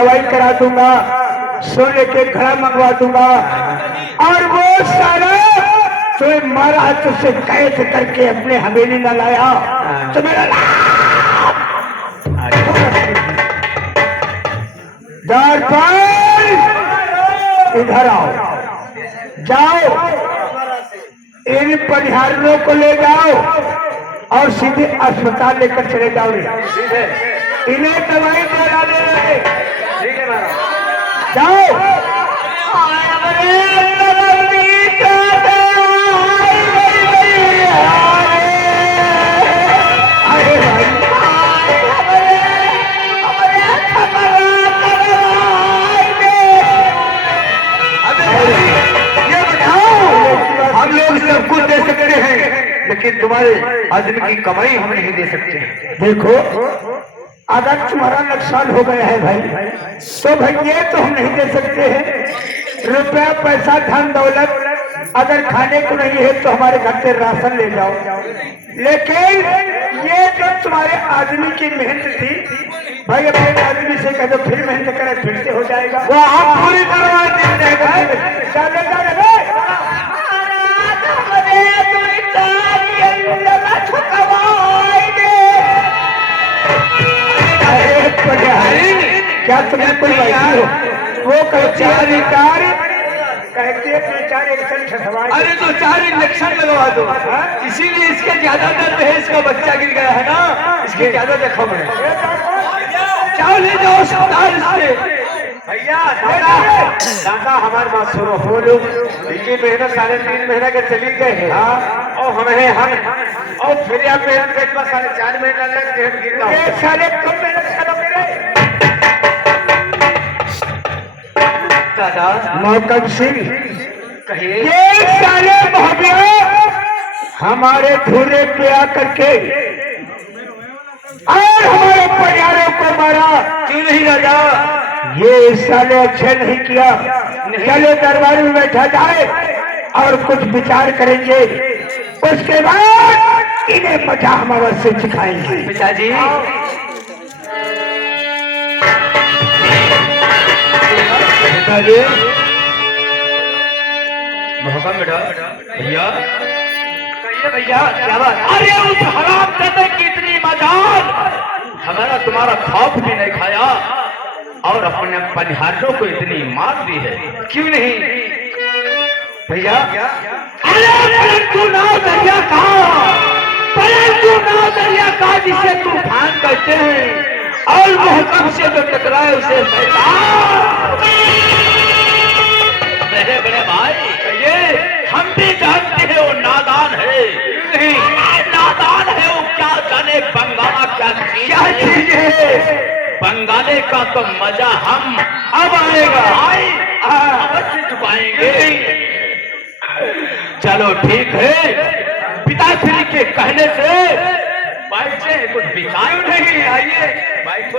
दवाई करा दूंगा, सोने के घड़ा मंगवा दूंगा, और वो सारा तो मारा तुझसे कैद करके अपने हवेली न लाया तो मेरा इधर आओ, जाओ इन परिहारों को ले जाओ और सीधे अस्पताल लेकर चले जाओ। इन्हें दवाई दे डाले, जाओ। हम लोग सब कुछ दे सकते हैं, लेकिन तुम्हारे आदमी की कमाई हम नहीं दे सकते। देखो, अगर तुम्हारा नुकसान हो गया है भाई, तो भाई ये तो हम नहीं दे सकते हैं। रुपया पैसा धन दौलत अगर खाने को नहीं है तो हमारे घर से राशन ले जाओ, लेकिन ये जो तुम्हारे आदमी की मेहनत थी भाई, अपने आदमी से कह दो फिर मेहनत करे, फिर से हो जाएगा। वो आप पूरी करवा क्या तुम्हें कोई बात हो? वो कहते अरे तो 4 इंजेक्शन लगवा दो, इसीलिए इसके ज्यादा दर्द है, इसका बच्चा गिर गया है ना, इसके ज्यादा देखो मैं। जाओ ले जाओ अस्पताल इससे। भैया दादा हमारी बात सुनो, वो लोग इनकी मेहनत 3.5 महीने के चली गए हैं, और हम और फिर आप मेहनत के बाद 4.5 महीने लग गिर साले कम मेहनत करोगे दादा। मौकम सिंह कहिए। ये साले भाभिया हमारे धूरे पे आकर के और हमारे परिवारों को मारा, क्यों नहीं राजा? ये साले अच्छे नहीं किया। चलो दरबार में बैठा जाए और कुछ विचार करेंगे, उसके बाद इन्हें मजा हम अवश्य सिखाएंगे। पिताजी महकम बेटा, भैया कहिए भैया क्या बात? अरे उस हराम करने की इतनी मजाल, हमारा तुम्हारा खौफ भी नहीं खाया और अपने परिहारों को इतनी मार दी है, क्यों नहीं भैया? अरे परंतु नाव दरिया का, परंतु नाव दरिया का जिसे तूफान कहते हैं, और महकम से जो टकराए उसे मेरे बड़े भाई, ये हम भी जानते हैं वो नादान है, नहीं नादान है वो, क्या जाने बंगाला क्या चीज है। बंगाले का तो मजा हम अब आएगा, अवश्य चुकाएंगे। चलो ठीक है, पिताश्री के कहने से बैठे, कुछ विचार नहीं, आइए बैठो।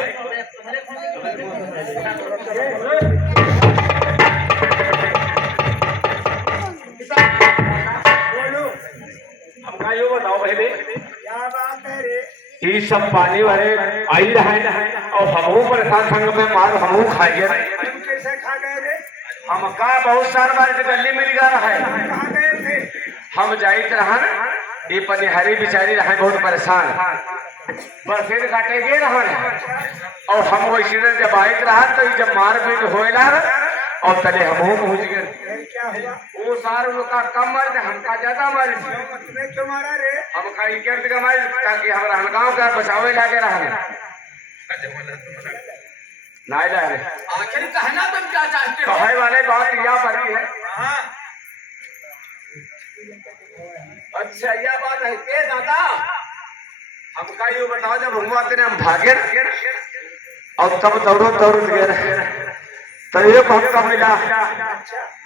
हमका यो बताओ पहले, क्या बात है रे? ये सब पानी भरे आई रहे और हमहू परेशान संग में मार हमहू खाइए। कैसे खा गए रे? हमका बहुत साल बाद गली मिल गया है। कहाँ गए थे? हम जाइत रहन, ये पनिहारी बिचारी रहे बहुत परेशान, बरसेर काटेगे रहन, और हम वैसे जब आइत रहा तो जब मार पीट होएला और तले हमहू पहुंच गए। क्या हुआ? वो सार उनका कम मर्द, हमका ज्यादा मर्द। क्यों मारा रे? हमका इज्जत का मर्द, ताकि हमारा हनगांव का बचावे लागे रहन नहीं जा रहे। आखिर कहना तुम क्या चाहते हो? कहे वाले बात यह पड़ी है। अच्छा यह बात है के दादा, हमका यूँ बताओ, जब हम आते हम भागे और तब दौड़ गए तो ये हमका मिला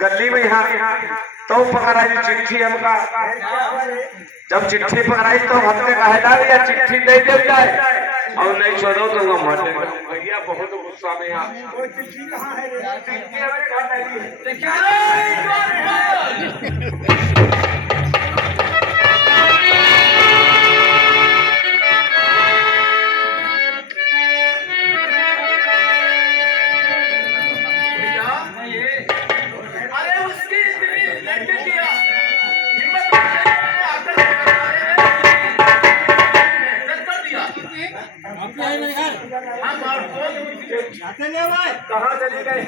गली में, यहाँ तो पकड़ाई चिट्ठी हमका। जब चिट्ठी पकड़ाई तो हमने कहा या चिट्ठी दे दे जाए और नहीं छोड़ो तो वो मर जाएगा। भैया बहुत गुस्सा में यहाँ। वो चिट्ठी कहाँ है? कहाँ चली गई?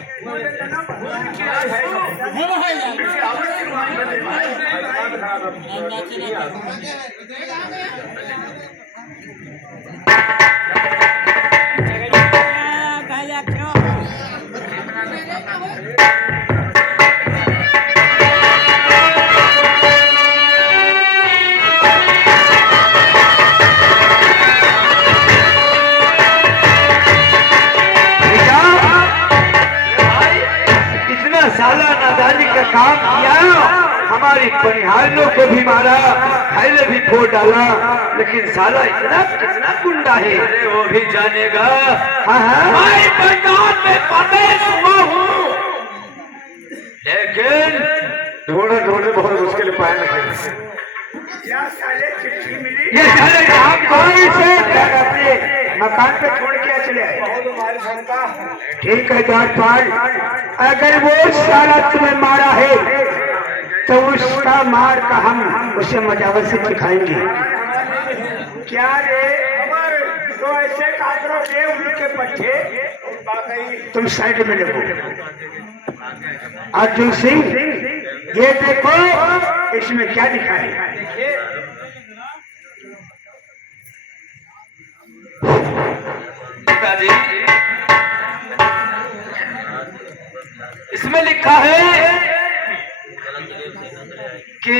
साला नादानी का काम किया, हमारी परिहारों को भी मारा, थैले भी फोड़ डाला, लेकिन साला इतना कितना गुंडा है। अरे वो भी जानेगा। मैं बंगाल में प्रवेश हुआ हूँ, लेकिन ढूंढे ढूंढे बहुत मुश्किल पाए लगे। ये साले हम कोई से अपने मकान पे छोड़ के चले आए। ठीक है जाटपाल, अगर वो साला तुम्हें मारा है तो उसका मार का हम उसे मजावत से सिखाएंगे। क्या रे तो ऐसे काकरो दे उनके पट्टे। तुम साइड में लगो। अर्जुन सिंह, ये देखो इसमें क्या लिखा है। पिताजी, इसमें लिखा है कि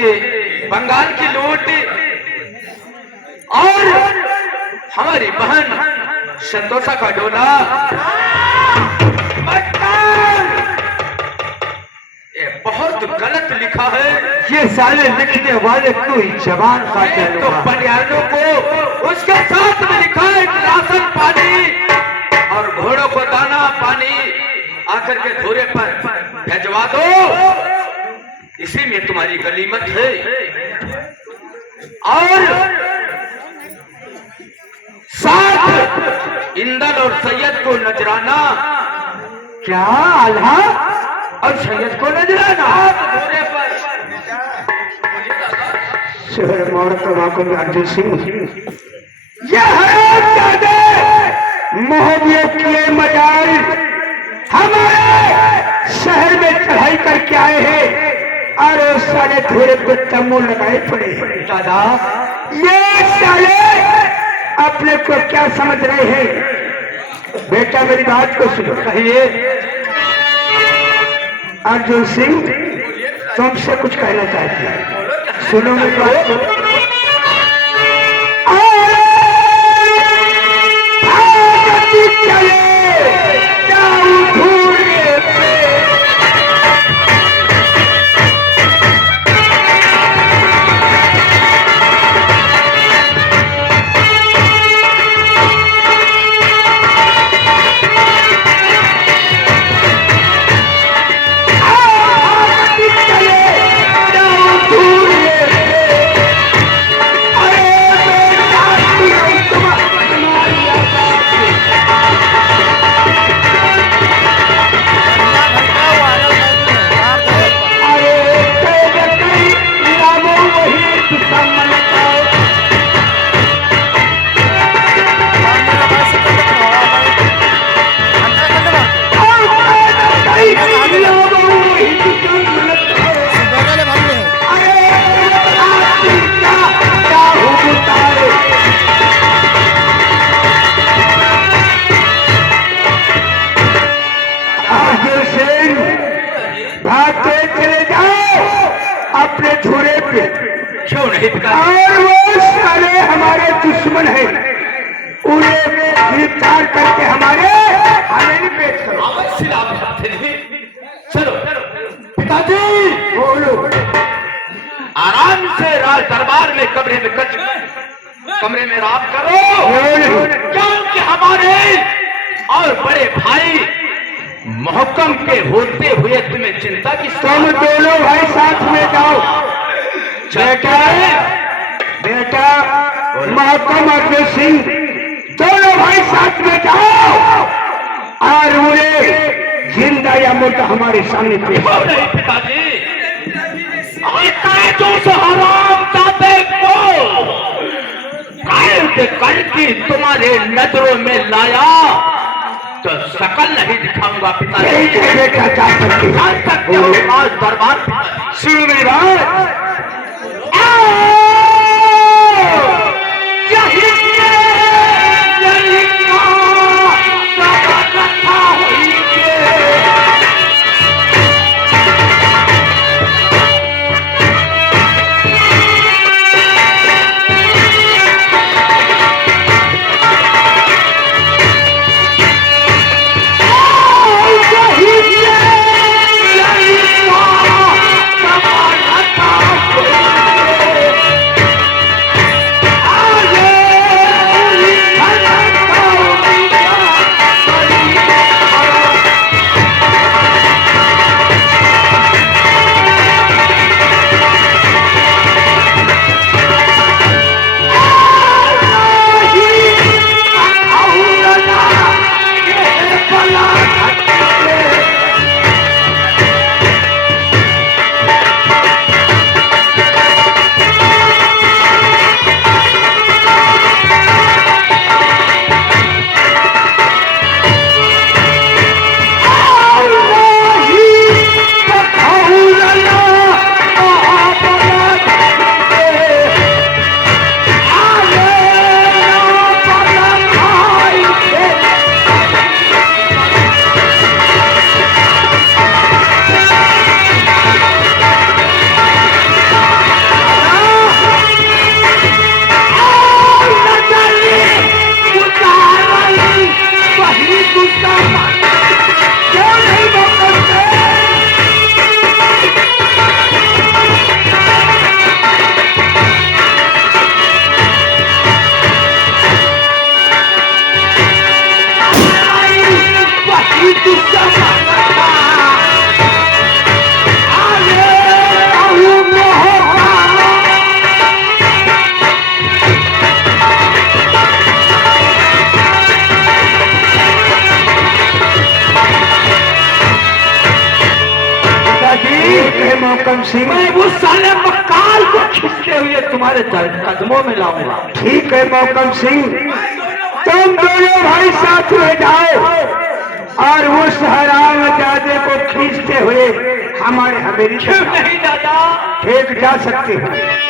बंगाल की लूट और हमारी बहन संतोषा का डोला। ये बहुत गलत लिखा है। ये साले लिखने वाले कोई जवान का तो पटियालों को उसके साथ में लिखा है कि राशन पानी और घोड़ों को दाना पानी आकर के धोरे पर भेजवा दो। इसी में तुम्हारी गनीमत है। और साथ इंदल और सैयद को नजराना। क्या आल्हा और सैयद को नजराना धोरे पर। शहर मोहम्मद अर्जुन सिंह, यह मोहब्बत किए मजाल हमारे शहर में चढ़ाई करके आए हैं और साले थोड़े पे तम्बू लगाए पड़े हैं। दादा, ये साले अपने को क्या समझ रहे हैं? बेटा मेरी बात को सुनो। कहिए। अर्जुन सिंह, तुमसे कुछ कहना चाहती है, सुनो मेरी बात को। अपने धुरे पे क्यों नहीं? और वो सारे हमारे दुश्मन है, उन्हें गिरफ्तार करके हमें नहीं पेश करो। चलो पिताजी, बोलो। आराम से राज दरबार में कमरे में रात करो, क्योंकि हमारे और बड़े भाई मोहकम के होते हुए तुम्हें चिंता की। तुम दोनों भाई साथ में जाओ। बेटा मोहकम अर्जुन सिंह, दोनों भाई साथ में जाओ और उन्हें जिंदा या मुर्दा हमारे सामने पेश करो। नहीं पिताजी, हराम जाते को कैद करके तुम्हारे नजरों में लाया तो शकल नहीं दिखाऊंगा पिता। ठीक है बेटा, जा सकते जा सकते हो आज दरबार में। सुनो मेरी बात। मौकम सिंह, मैं उस साले मक्काल को खींचते हुए तुम्हारे कदमों में लाऊंगा। ठीक है मौकम सिंह, तुम दोनों भाई साथ में जाओ और उस हरामजादे को खींचते हुए हमारे हवेली क्यों नहीं दादा? ठीक, जा सकते हैं।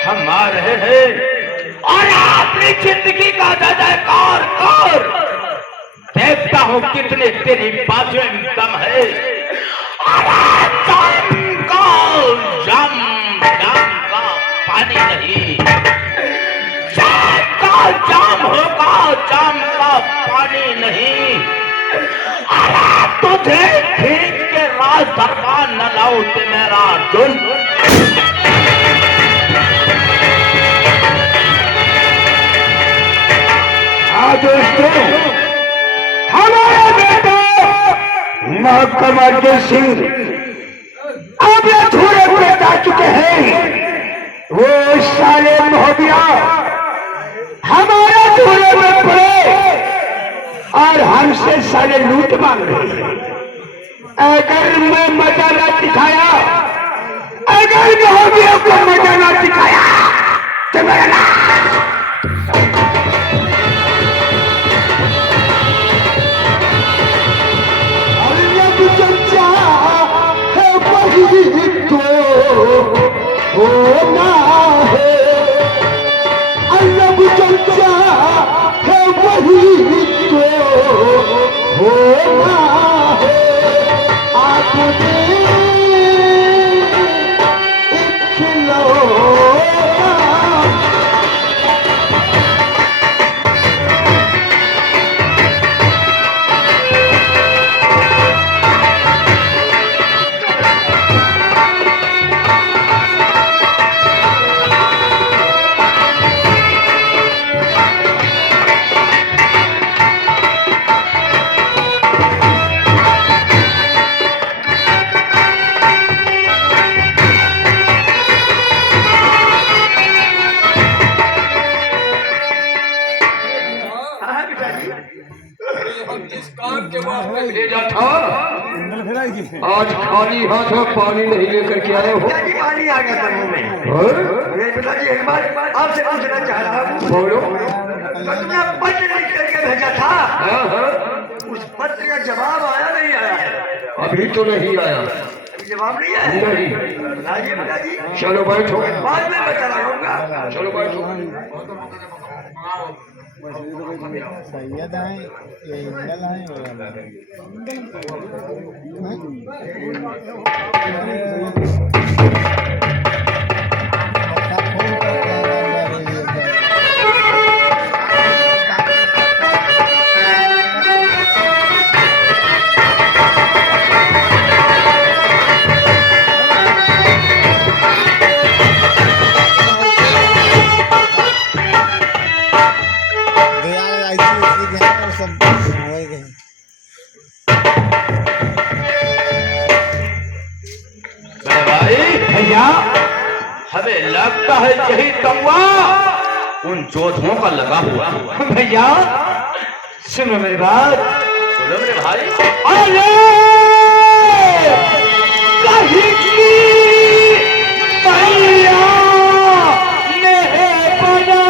हम आ रहे हैं और अपनी जिंदगी का जयकार कर। देखता हूँ कितने तेरी बाजू में दम है। जम का पानी नहीं, जाम होगा, जाम का पानी नहीं। तुझे खींच के राज दरबार न लाऊं तो मेरा जुल्म। दोस्तों, हमारे बेटा मौकम अर्जुन सिंह अब ये धूरे उड़े जा चुके हैं। वो साले मोहबिया हमारे धूरे में पड़े और हमसे साले लूट मांग रहे हैं। अगर मैं मजा न दिखाया, अगर मोहबिया को मजा न दिखाया तो मेरा नाम होना है। अल्लाह चलता है वही तो होना है। आपने एक खिलौना तुम्हें भेजा था, आज खाली हाथ में पानी नहीं लेकर के आए हो। पिताजी पानी आ गया था मुंह में। मेरे पिताजी एक बार आपसे पूछना चाह रहा हूँ, बोलो। तो तुमने पत्र लिख करके भेजा था, उस पत्र का जवाब आया नहीं आया है? अभी तो नहीं आया। अभी जवाब नहीं आया? नहीं। बताइए पिताजी। चलो बैठो, बाद में बता रहा हूँ। चलो बैठो। सैयद है ये इंगल है भैया हमें लगता है यही तमवा उन जोधों का लगा हुआ। भैया सुनो मेरी बात, बोलो मेरे भाई। अरे कहीं की भैया ने बना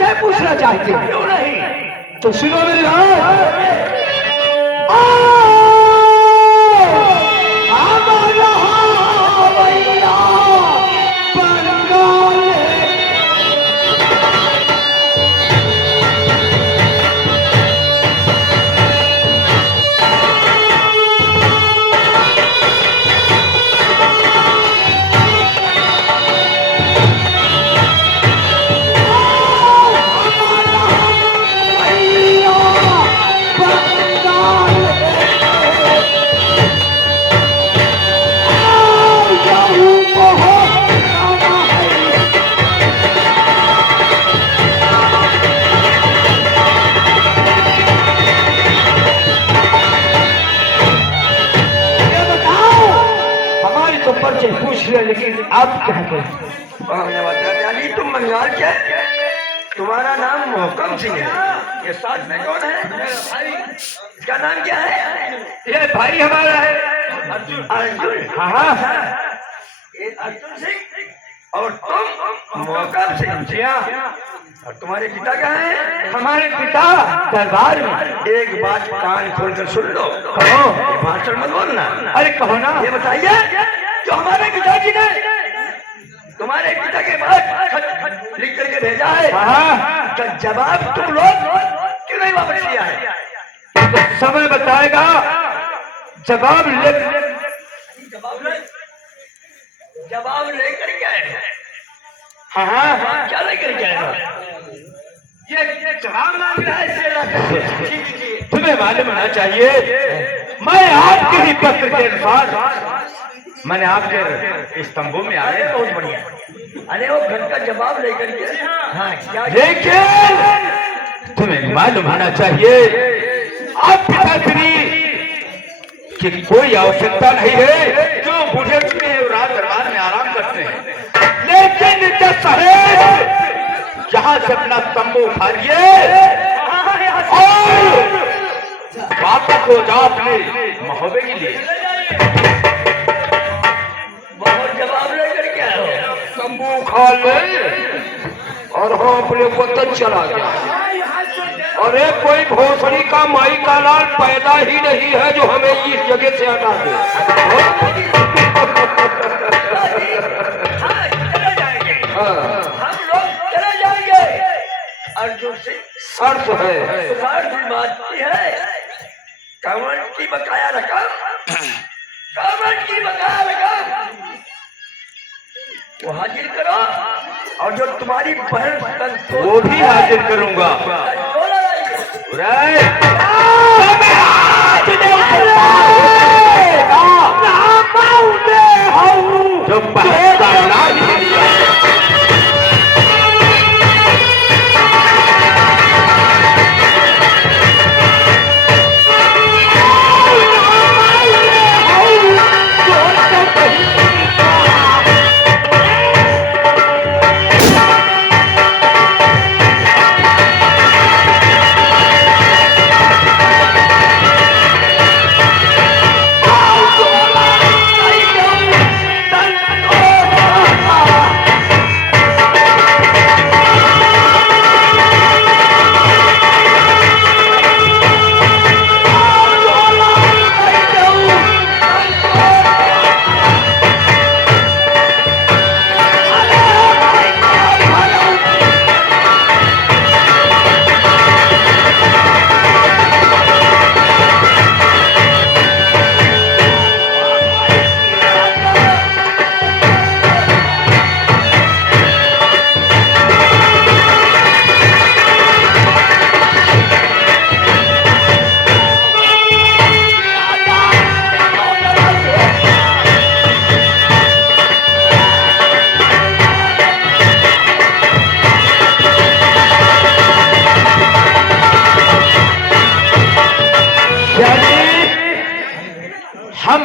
परिचय पूछना चाहते हैं? क्यों नहीं? तो सुनो मेरी बात। पूछ लिया, लेकिन आप क्या कहते? तुम बंगाल क्या? तुम्हारा नाम मोहकम सिंह है। ये साथ में कौन है? इसका नाम क्या है? ये भाई हमारा है अर्जुन। अर्जुन? हाँ। ये अर्जुन सिंह और तुम मोहकम सिंह। जी हाँ। और तुम्हारे पिता कहाँ हैं? हमारे पिता दरबार में। एक बात कान खोलकर सुन लो। कहो। ये भाषण मत बोलना। अरे कहो ना। ये बताइए, जो हमारे पिताजी ने तुम्हारे पिता के बाद खत लिख करके भेजा है, का जवाब तुम लोग क्यों नहीं वापस लिया है? तो समय बताएगा। जवाब लेकर के आए। हाँ, क्या लेकर के आए? ये जवाब मांग रहा है। तुम्हें मालूम होना चाहिए, मैं आपके ही पत्र के अनुसार मैंने आपके स्तंभों में आए। बहुत बढ़िया। अरे वो घर का जवाब लेकर के। हाँ, क्या? लेकिन तुम्हें मालूम होना चाहिए, आप पिताश्री की कोई आवश्यकता नहीं है। जो बूढ़े चुके हैं रात दरबार में आराम करते हैं, लेकिन यहाँ से अपना तंबू उठाइए और वापस हो जाओ अपने महोबे के लिए। बहुत जवाब लेकर के आए। तंबू खा ले और हम अपने वतन चला गया। अरे कोई भोसड़ी का माई का लाल पैदा ही नहीं है जो हमें इस जगह से हटा दे। हम लोग चले जाएंगे। अर्जुन सिंह, शर्त है। शर्त बात की है, कमर की बकाया रकम, कमर की बकाया रकम वो हाजिर करो, और जो तुम्हारी बहन वो भी हाजिर करूंगा। जो बहन का नाम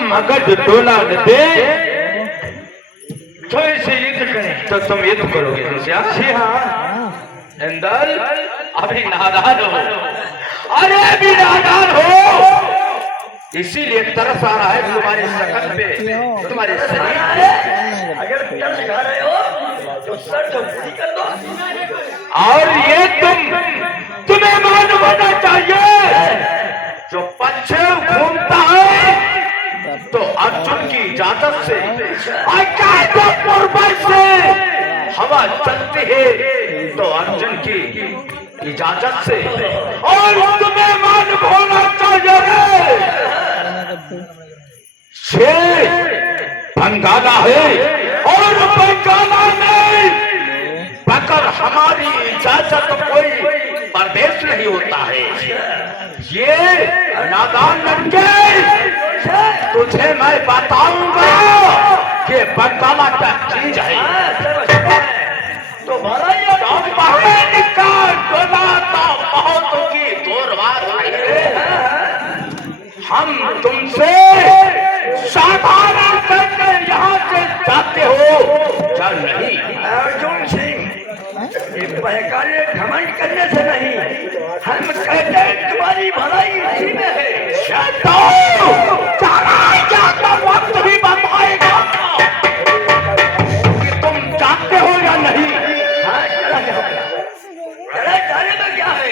मगध टोला न दे तो इसे युद्ध करें तो तुम युद्ध करोगे तुमसे? जी हाँ। इंदल अभी नादान हो। अरे अभी नादान हो, इसीलिए तरस आ रहा है तुम्हारे शकल पे, तुम्हारे शरीर पे। अगर तरस खा रहे हो तो सर तो पूरी कर दो। और ये तुम्हें मालूम होना चाहिए, जो पीछे घूमता है तो अर्जुन की इजाजत से, तो पूर्व से हवा चलती है तो अर्जुन की इजाजत से। और तुम्हें मालूम होना चाहिए, शेर बंगाला है और बंगाला में बकर हमारी इजाजत कोई प्रवेश नहीं होता है। ये नादान लड़के, तुझे मैं बताऊंगा कि बंगाला क्या चीज है। तो बहुत की दूरबार हम तुमसे साधारण करके यहाँ से जाते हो क्या नहीं? अर्जुन सिंह, बहकाने घमंड करने से नहीं, हम कहते हैं तुम्हारी भलाई इसी में है। वक्त भी बताएगा कि तुम जानते हो या नहीं। हाँ, चला जाने में क्या है,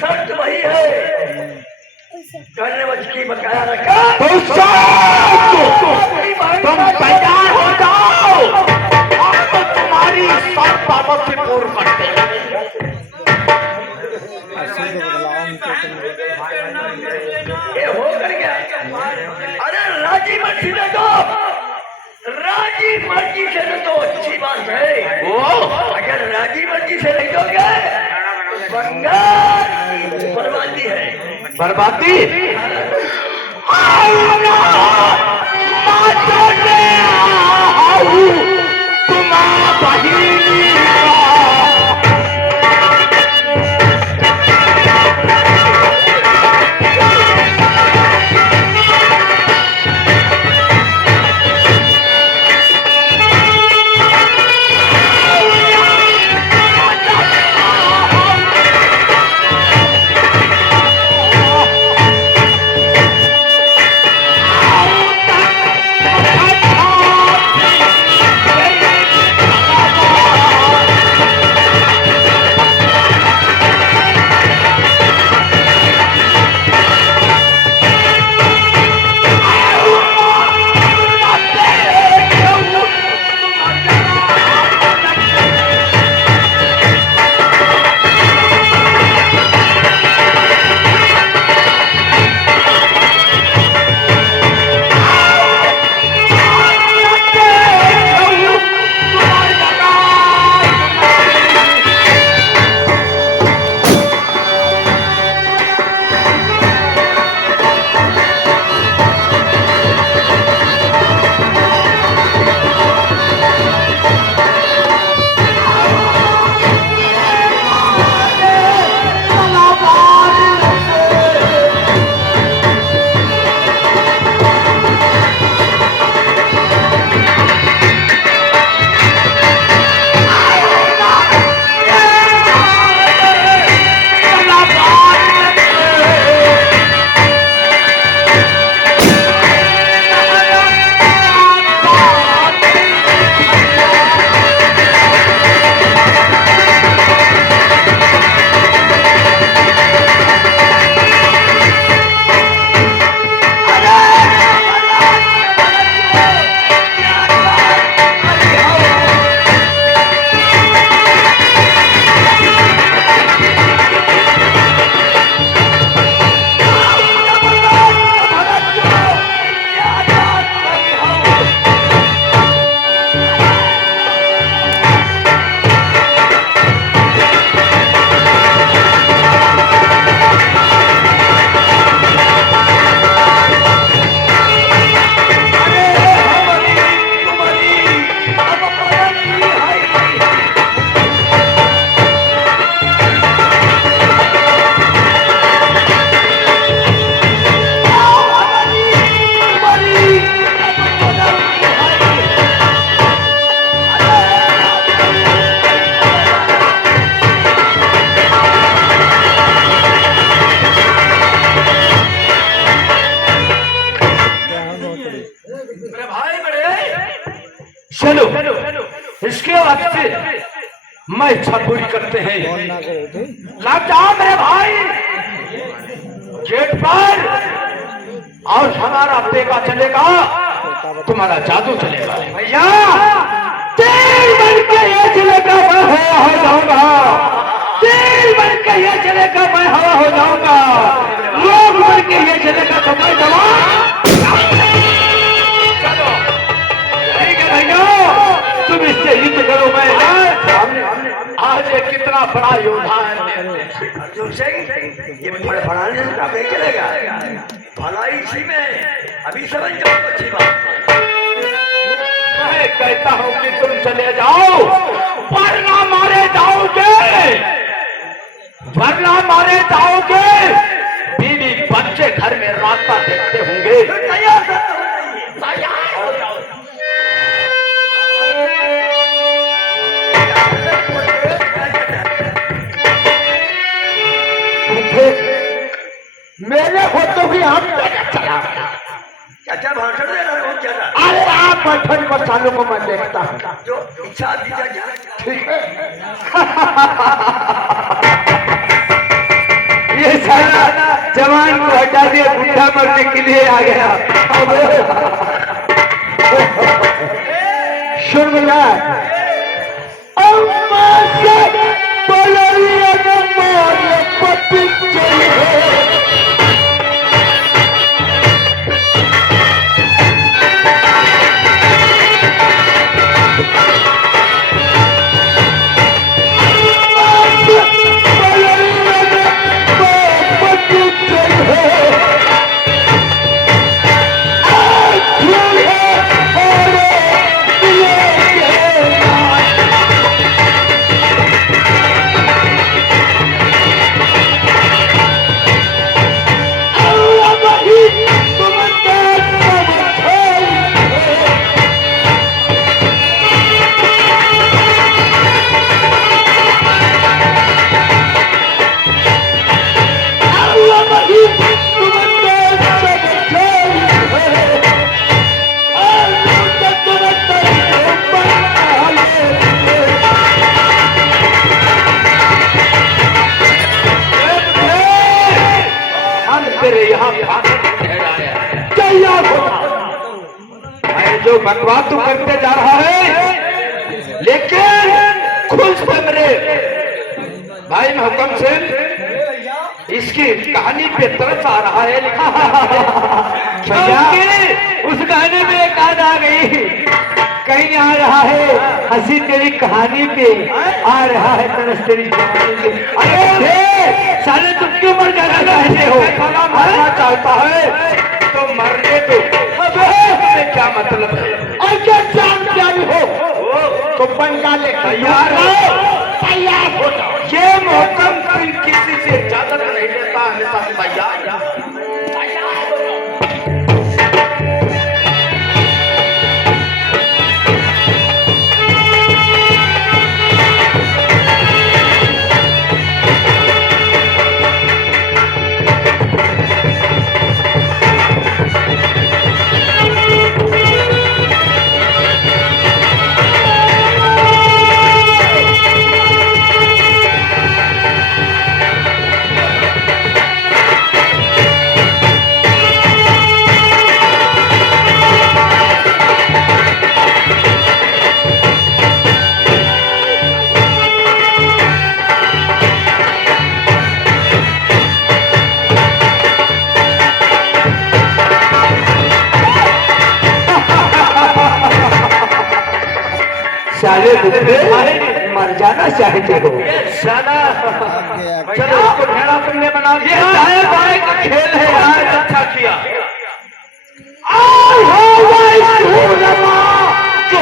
शर्त वही है, करने की बकाया रखा। तुम तैयार हो जाओ, आपको तुम्हारी सब बाबत से पूर्ण करते हैं। ये हो कर गया। अरे राजी मर्जी दे दो, राजी मर्जी से दे दो, अच्छी बात है। वो अगर राजी मर्जी से नहीं दोगे तो बंगाल बर्बादी है। बर्बादी मैं इच्छा पूरी करते हैं। कौन ना करे थे लग जाओ मेरे भाई गेट पर, और हमारा पेगा चलेगा, तुम्हारा जादू चलेगा। भैया तेल बन के ये चलेगा, मैं हवा हो जाऊंगा। तेल बन के ये चलेगा, मैं हवा हो जाऊंगा। लोग बन के ये चलेगा तो मैं जवान। चलो ठीक है भैया, तुम इससे युद्ध करो। मैं आज ये कितना बड़ा योद्धा है, ये फड़फड़ाने से काम नहीं चलेगा। भलाई इसी में, अभी समझ जाओ अच्छी बात। मैं कहता हूं कि तुम चले जाओ, वरना मारे जाओगे, वरना मारे जाओगे। बीवी बच्चे घर में रास्ता देखते होंगे। तैयार हो जाओ। मेरे फोटो भी हम चला। चाचा भाषण दे रहे हो क्या? अरे आप बैठन पर सालों को मैं देखता हूँ। जो इच्छा दी जा ठीक है। ये साला जवान को हटा दिया, बुढ़ा मरने के लिए आ गया। सुन मिला जो बकवास तू करते जा रहा है, लेकिन खुद से मेरे भाई में हुक्म से इसकी कहानी पे तरस आ रहा है। क्योंकि उस गाने में एक याद आ गई, कहीं आ रहा है हंसी तेरी कहानी पे, आ रहा है तरस तेरी कहानी पे। अरे साले तुम क्यों मर जाना चाहते हो? मरना चाहता है तो मरने दो, क्या मतलब है? और क्या जान क्या भी हो तो पंगा ले तैयार हो, तैयार हो जाओ। ये मौकम किसी से इजाजत नहीं देता, हमेशा तैयार। साले मर जाना चाहते हो? चलो उसको ढेड़ा तुमने बना दिया। दाएं बाएं का खेल है यार, अच्छा किया। जो